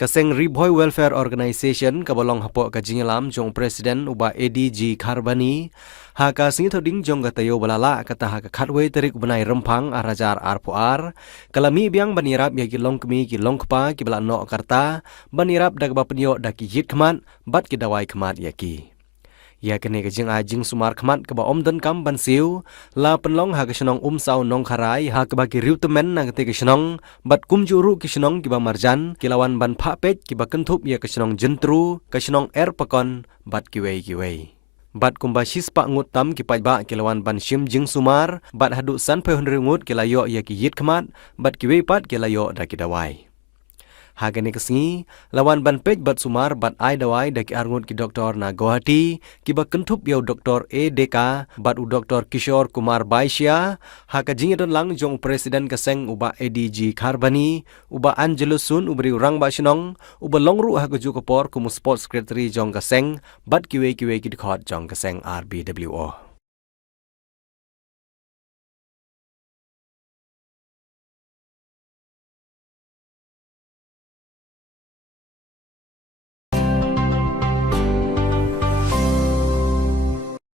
Kaseng Riboy Welfare Organization kabolong hapok kajingalam jong Presiden uba ADG Kharbani haka singi thoding jong katayo balala kata haka khatwe terik benai rempang arajar arpuar kalami biang banirap ya kilong kemi kilong kpa kibala no karta banirap dagba penyo daki yit kmat bat kidawai kmat yaki ya kene kajing ajing sumar kmat kaba omden kam bansiu la penlong ha kasenong sau nong kharai ha kaba ki riutemen na kate kasenong bat kumjuru kasenong kiba marjan kilawan ban pha pet kiba kentup ya kasenong jentru kasenong pakon bat kiwei bat kumba shispa ngut tam kipai ba kilawan ban shim jing sumar bat hadu san pe hundre ngut kilayo ya ki yit kmat bat kiwei pat kilayo da kidawai Hagani kesengi, lawan ban pej bat sumar bat ai dawai daki arngut ki doktor na Guwahati, kiba kentup yau doktor EDK, bat u doktor Kishore Kumar Baisya, haka jingidon lang jong presiden keseng uba ADG Kharbani, uba Angelus Sun uberi urang ba sinong, uba longru haka ju kapor kumu sport secretary jong keseng, bat kiwe ki dikhot jong keseng RBWO.